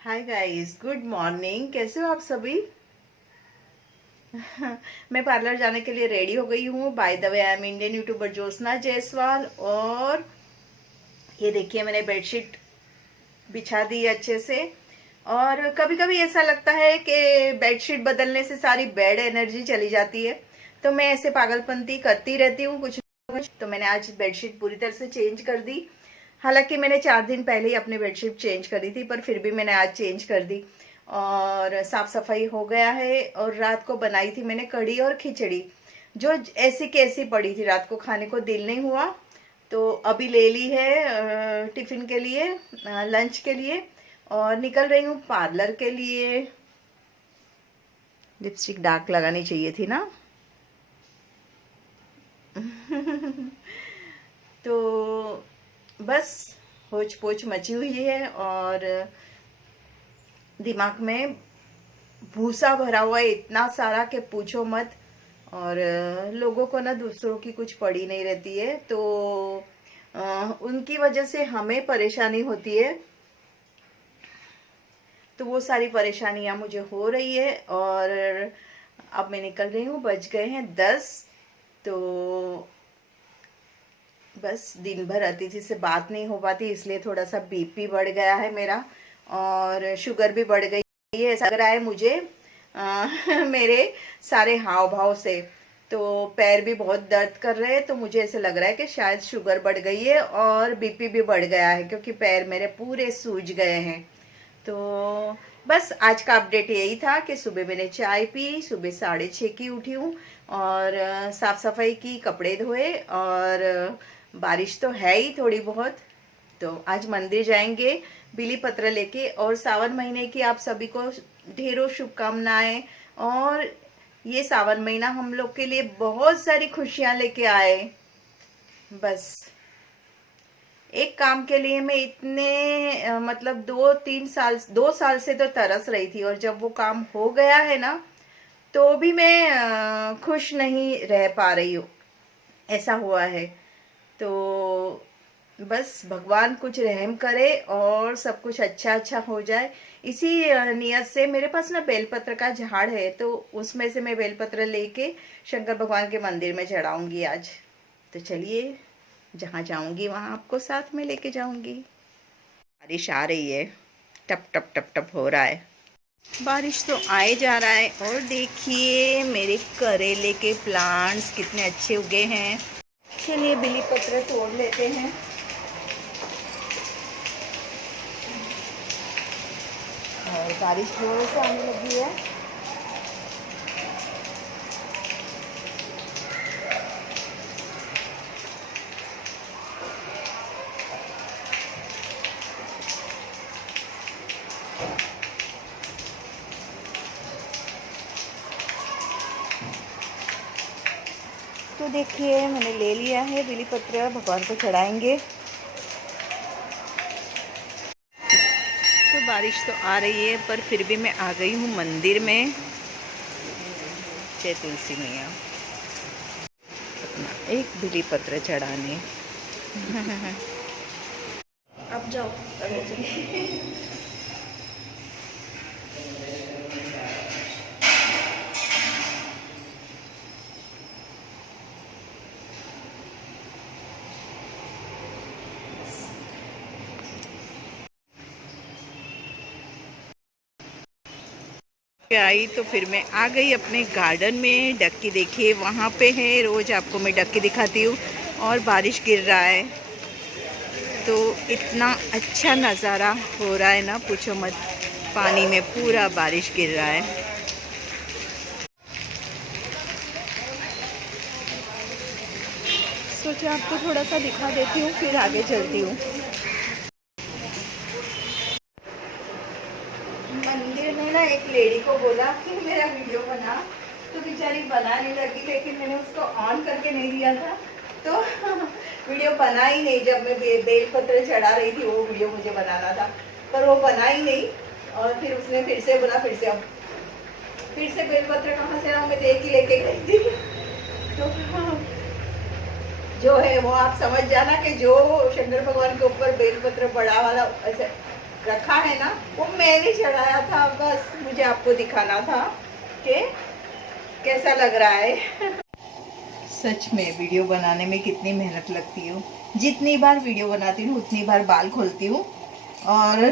Hi guys, good morning. कैसे हो आप सभी? मैं पार्लर जाने के लिए रेडी हो गई हूँ। By the way, I am Indian YouTuber Jyotsna Jaiswal. और ये देखिए, मैंने बेडशीट बिछा दी अच्छे से। और कभी कभी ऐसा लगता है कि बेडशीट बदलने से सारी बैड एनर्जी चली जाती है, तो मैं ऐसे पागलपंती करती रहती हूँ कुछ ना कुछ। तो मैंने आज बेडशीट पूरी तरह से चेंज कर दी। हालांकि मैंने 4 दिन पहले ही अपनी बेडशीट चेंज करी थी, पर फिर भी मैंने आज चेंज कर दी। और साफ सफाई हो गया है। और रात को बनाई थी मैंने कढ़ी और खिचड़ी, जो ऐसी कैसी पड़ी थी, रात को खाने को दिल नहीं हुआ। तो अभी ले ली है टिफिन के लिए, लंच के लिए। और निकल रही हूँ पार्लर के लिए। लिपस्टिक डार्क लगानी चाहिए थी ना। तो बस होच पोच मची हुई है और दिमाग में भूसा भरा हुआ है इतना सारा कि पूछो मत। और लोगों को ना दूसरों की कुछ पड़ी नहीं रहती है, तो उनकी वजह से हमें परेशानी होती है। तो वो सारी परेशानियां मुझे हो रही है। और अब मैं निकल रही हूँ, बज गए हैं 10। तो बस दिन भर अतिथि से बात नहीं हो पाती, इसलिए थोड़ा सा बीपी बढ़ गया है मेरा और शुगर भी बढ़ गई है। ऐसा लग रहा है मुझे मेरे सारे हाव भाव से। तो पैर भी बहुत दर्द कर रहे हैं, तो मुझे ऐसे लग रहा है कि शायद शुगर बढ़ गई है और बीपी भी बढ़ गया है, क्योंकि पैर मेरे पूरे सूज गए हैं। तो बस आज का अपडेट यही था कि सुबह मैंने चाय पी, सुबह 6:30 की उठी हूँ और साफ सफाई की, कपड़े धोए। और बारिश तो है ही थोड़ी बहुत। तो आज मंदिर जाएंगे बिली पत्र लेके। और सावन महीने की आप सभी को ढेरों शुभकामनाएं। और ये सावन महीना हम लोग के लिए बहुत सारी खुशियां लेके आए। बस एक काम के लिए मैं इतने मतलब 2 साल से तो तरस रही थी, और जब वो काम हो गया है ना, तो भी मैं खुश नहीं रह पा रही हूँ। ऐसा हुआ है। तो बस भगवान कुछ रहम करे और सब कुछ अच्छा अच्छा हो जाए, इसी नियत से। मेरे पास ना बेलपत्र का झाड़ है, तो उसमें से मैं बेलपत्र लेके शंकर भगवान के मंदिर में चढ़ाऊंगी आज। तो चलिए, जहाँ जाऊंगी वहां आपको साथ में लेके जाऊंगी। बारिश आ रही है, टप टप टप टप हो रहा है। बारिश तो आए जा रहा है। और देखिए मेरे करेले के प्लांट्स कितने अच्छे उगे हैं। चलिए बिली पत्र तोड़ लेते हैं। और बारिश जोरों से आने लगी है। तो देखिए मैंने ले लिया है बिली पत्र, भगवान को चढ़ाएंगे। तो बारिश तो आ रही है, पर फिर भी मैं आ गई हूँ मंदिर में। जय तुलसी मैया। अपना एक बिली पत्र चढ़ाने। अब जाओ। आई तो फिर मैं आ गई अपने गार्डन में। डक्की देखिए वहाँ पे है, रोज आपको मैं डक्की दिखाती हूँ। और बारिश गिर रहा है, तो इतना अच्छा नज़ारा हो रहा है ना, पूछो मत। पानी में पूरा बारिश गिर रहा है। सोचा आपको थोड़ा सा दिखा देती हूँ, फिर आगे चलती हूँ। मंदिर में ना एक लेडी को बोला कि मेरा वीडियो बना, तो बेचारी बनाने लगी, लेकिन मैंने उसको ऑन करके नहीं दिया था, तो वीडियो बना ही नहीं। जब मैं बेलपत्र चढ़ा रही थी, वो वीडियो मुझे बनाना था, पर वो बना ही नहीं। और फिर उसने फिर से बोला, फिर से बेलपत्र कहाँ से लाऊं, मैं देख ही लेके गई थी। तो जो है वो आप समझ जाना कि जो शंकर भगवान के ऊपर बेलपत्र बड़ा वाला ऐसे रखा है ना, वो मैंने चढ़ाया था। बस मुझे आपको दिखाना था कि कैसा लग रहा है। सच में वीडियो बनाने में कितनी मेहनत लगती है। जितनी बार वीडियो बनाती हूँ उतनी बार बाल खोलती हूँ। और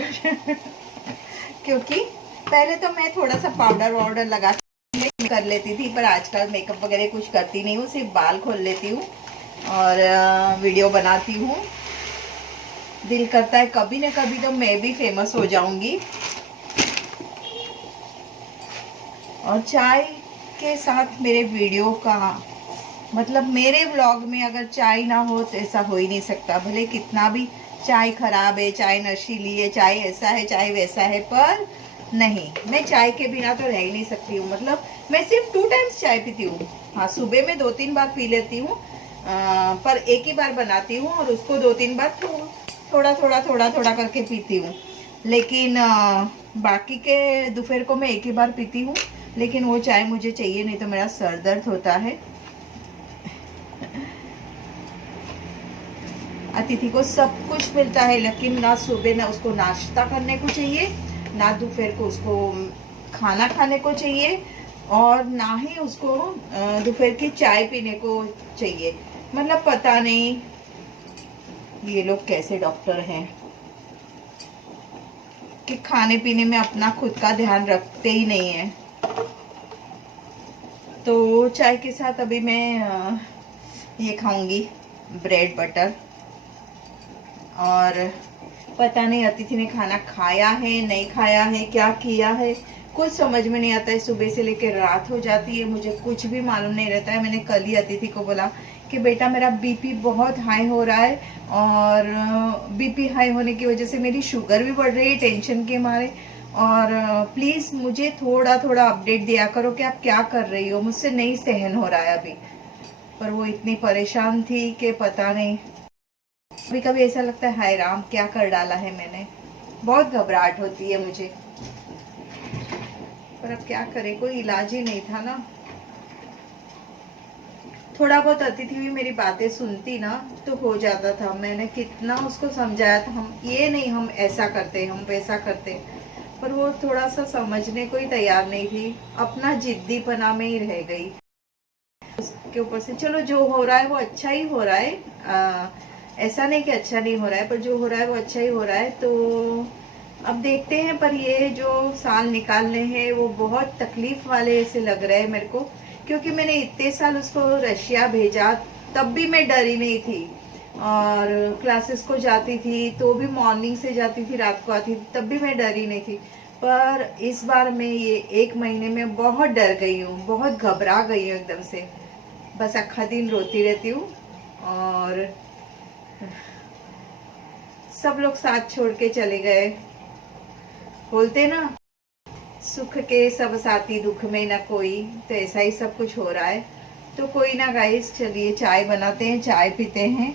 क्योंकि पहले तो मैं थोड़ा सा पाउडर वाउडर लगा कर लेती थी, पर आजकल मेकअप वगैरह कुछ करती नहीं हूँ, सिर्फ बाल खोल लेती हूँ और वीडियो बनाती हूँ। दिल करता है कभी ना कभी तो मैं भी फेमस हो जाऊंगी। और चाय के साथ मेरे वीडियो का मतलब, मेरे व्लॉग में अगर चाय ना हो तो ऐसा हो ही नहीं सकता। भले कितना भी चाय खराब है, चाय नशीली है, चाय ऐसा है, चाय वैसा है, पर नहीं, मैं चाय के बिना तो रह ही नहीं सकती हूँ। मतलब मैं सिर्फ 2 टाइम्स चाय पीती हूँ। हाँ, सुबह में 2-3 बार पी लेती हूँ, पर एक ही बार बनाती हूँ और उसको 2-3 बार थोड़ा थोड़ा करके पीती हूँ। लेकिन बाकी के दोपहर को मैं एक ही बार पीती हूँ। लेकिन वो चाय मुझे चाहिए, नहीं तो मेरा सर दर्द होता है। अतिथि को सब कुछ मिलता है, लेकिन ना सुबह ना उसको नाश्ता करने को चाहिए, ना दोपहर को उसको खाना खाने को चाहिए, और ना ही उसको दोपहर की चाय पीने को चाहिए। मतलब पता नहीं ये लोग कैसे डॉक्टर हैं कि खाने पीने में अपना खुद का ध्यान रखते ही नहीं है। तो चाय के साथ अभी मैं ये खाऊंगी, ब्रेड बटर। और पता नहीं अतिथि ने खाना खाया है नहीं खाया है, क्या किया है, कुछ समझ में नहीं आता है। सुबह से लेकर रात हो जाती है, मुझे कुछ भी मालूम नहीं रहता है। मैंने कल ही अतिथि को बोला कि बेटा मेरा बीपी बहुत हाई हो रहा है, और बीपी हाई होने की वजह से मेरी शुगर भी बढ़ रही है टेंशन के मारे, और प्लीज़ मुझे थोड़ा थोड़ा अपडेट दिया करो कि आप क्या कर रही हो, मुझसे नहीं सहन हो रहा है अभी। पर वो इतनी परेशान थी कि पता नहीं, कभी कभी ऐसा लगता है हाय राम क्या कर डाला है मैंने। बहुत घबराहट होती है मुझे, पर अब क्या करें, कोई इलाज ही नहीं था ना। थोड़ा बहुत अतिथि भी मेरी बातें सुनती ना तो हो जाता था। मैंने कितना उसको समझाया था, हम ये नहीं, हम ऐसा करते, हम वैसा करते, पर वो थोड़ा सा समझने को ही तैयार नहीं थी। अपना जिद्दीपना में ही रह गई। उसके ऊपर से चलो जो हो रहा है वो अच्छा ही हो रहा है, ऐसा नहीं कि अच्छा नहीं हो रहा है, पर जो हो रहा है वो अच्छा ही हो रहा है। तो अब देखते हैं। पर ये जो साल निकालने हैं वो बहुत तकलीफ वाले ऐसे लग रहे हैं मेरे को, क्योंकि मैंने इतने साल उसको रशिया भेजा, तब भी मैं डरी नहीं थी। और क्लासेस को जाती थी तो भी मॉर्निंग से जाती थी, रात को आती थी, तब भी मैं डरी नहीं थी। पर इस बार मैं ये 1 महीने में बहुत डर गई हूँ, बहुत घबरा गई हूँ एकदम से। बस आखा दिन रोती रहती हूँ, और सब लोग साथ छोड़ के चले गए। बोलते ना, सुख के सब साथी दुख में न कोई, तो ऐसा ही सब कुछ हो रहा है। तो कोई ना गाइस, चलिए चाय बनाते हैं, चाय पीते हैं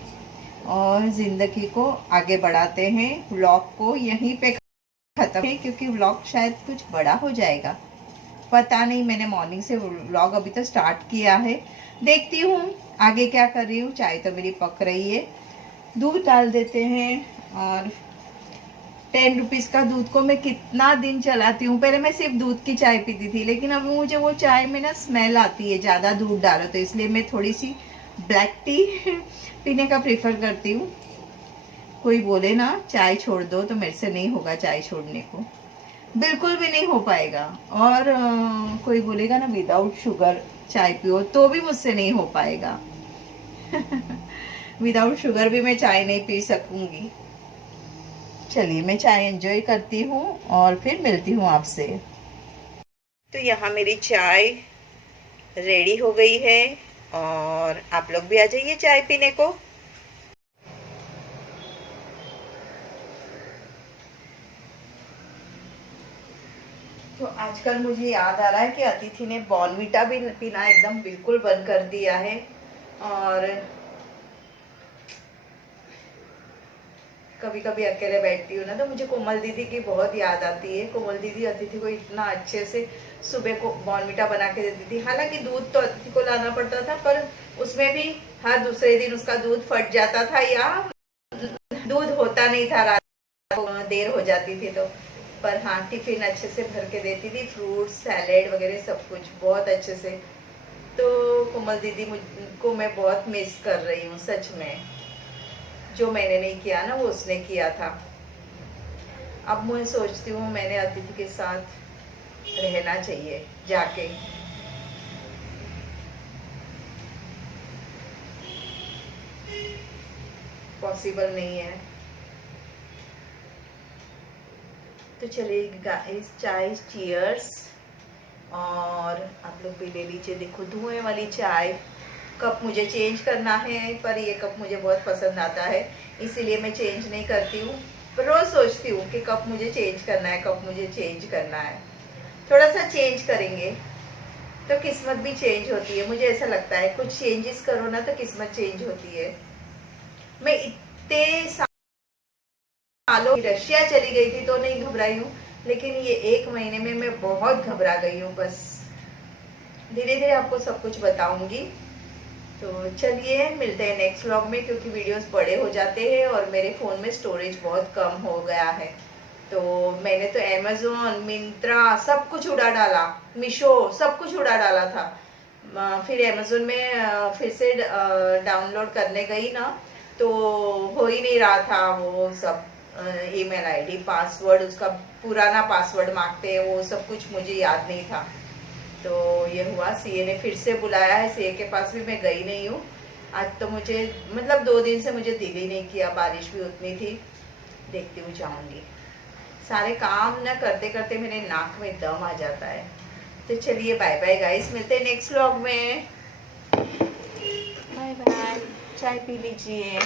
और ज़िंदगी को आगे बढ़ाते हैं। व्लॉग को यहीं पे ख़त्म है, क्योंकि व्लॉग शायद कुछ बड़ा हो जाएगा, पता नहीं। मैंने मॉर्निंग से व्लॉग अभी तो स्टार्ट किया है, देखती हूँ आगे क्या कर रही हूँ। चाय तो मेरी पक रही है, दूध डाल देते हैं। और 10 रुपीज़ का दूध को मैं कितना दिन चलाती हूँ। पहले मैं सिर्फ दूध की चाय पीती थी, लेकिन अब मुझे वो चाय में ना स्मेल आती है ज़्यादा दूध डालो तो, इसलिए मैं थोड़ी सी ब्लैक टी पीने का प्रेफर करती हूँ। कोई बोले ना चाय छोड़ दो, तो मेरे से नहीं होगा चाय छोड़ने को, बिल्कुल भी नहीं हो पाएगा। और कोई बोलेगा ना विदाउट शुगर चाय पियो, तो भी मुझसे नहीं हो पाएगा। विदाउट शुगर भी मैं चाय नहीं पी सकूंगी। चलिए मैं चाय एंजॉय करती हूँ और फिर मिलती हूँ आपसे। तो यहाँ मेरी चाय रेडी हो गई है, और आप लोग भी आ जाइए चाय पीने को। तो आजकल मुझे याद आ रहा है कि अतिथि ने बॉर्नविटा भी पीना एकदम बिल्कुल बंद कर दिया है। और कभी कभी अकेले बैठती हूँ ना, तो मुझे कोमल दीदी की बहुत याद आती है। कोमल दीदी अतिथि को इतना अच्छे से सुबह को बॉर्नविटा बना के देती थी। हालांकि दूध तो अतिथि को लाना पड़ता था, पर उसमें भी हर दूसरे दिन उसका दूध फट जाता था, या दूध होता नहीं था रात देर हो जाती थी तो। पर हाँ, टिफिन अच्छे से भर के देती थी, फ्रूट सैलेड वगैरह सब कुछ बहुत अच्छे से। तो कोमल दीदी मुझको मैं बहुत मिस कर रही हूँ सच में। जो मैंने नहीं किया ना वो उसने किया था। अब मैं सोचती हूँ मैंने अतिथि के साथ रहना चाहिए जाके। पॉसिबल नहीं है। तो चलिए गाइस, चाय चीयर्स। और आप लोग भी ले लीजिए। देखो धुएं वाली चाय। कप मुझे चेंज करना है, पर ये कप मुझे बहुत पसंद आता है, इसीलिए मैं चेंज नहीं करती हूँ। पर रोज सोचती हूँ कि कप मुझे चेंज करना है, कप मुझे चेंज करना है। थोड़ा सा चेंज करेंगे तो किस्मत भी चेंज होती है। मुझे ऐसा लगता है कुछ चेंजेस करो ना तो किस्मत चेंज होती है। मैं इतने सालों रशिया चली गई थी तो नहीं घबराई हूँ, लेकिन ये 1 महीने में मैं बहुत घबरा गई हूँ। बस धीरे धीरे आपको सब कुछ बताऊंगी। तो चलिए मिलते हैं नेक्स्ट व्लॉग में, क्योंकि वीडियोस बड़े हो जाते हैं और मेरे फ़ोन में स्टोरेज बहुत कम हो गया है। तो मैंने तो अमेज़ोन, मिंत्रा सब कुछ उड़ा डाला, मीशो सब कुछ उड़ा डाला था। फिर अमेज़ोन में फिर से डाउनलोड करने गई ना तो हो ही नहीं रहा था। वो सब ईमेल आईडी, पासवर्ड, उसका पुराना पासवर्ड मांगते हैं, वो सब कुछ मुझे याद नहीं था। तो ये हुआ, सीए ने फिर से बुलाया है, सीए के पास भी मैं गई नहीं हूँ आज। तो मुझे मतलब 2 दिन से मुझे दिल ही नहीं किया, बारिश भी उतनी थी। देखती हूँ जाऊँगी। सारे काम ना करते करते मेरे नाक में दम आ जाता है। तो चलिए बाय बाय गाइस, मिलते हैं नेक्स्ट व्लॉग में। Bye bye. चाय पी लीजिए।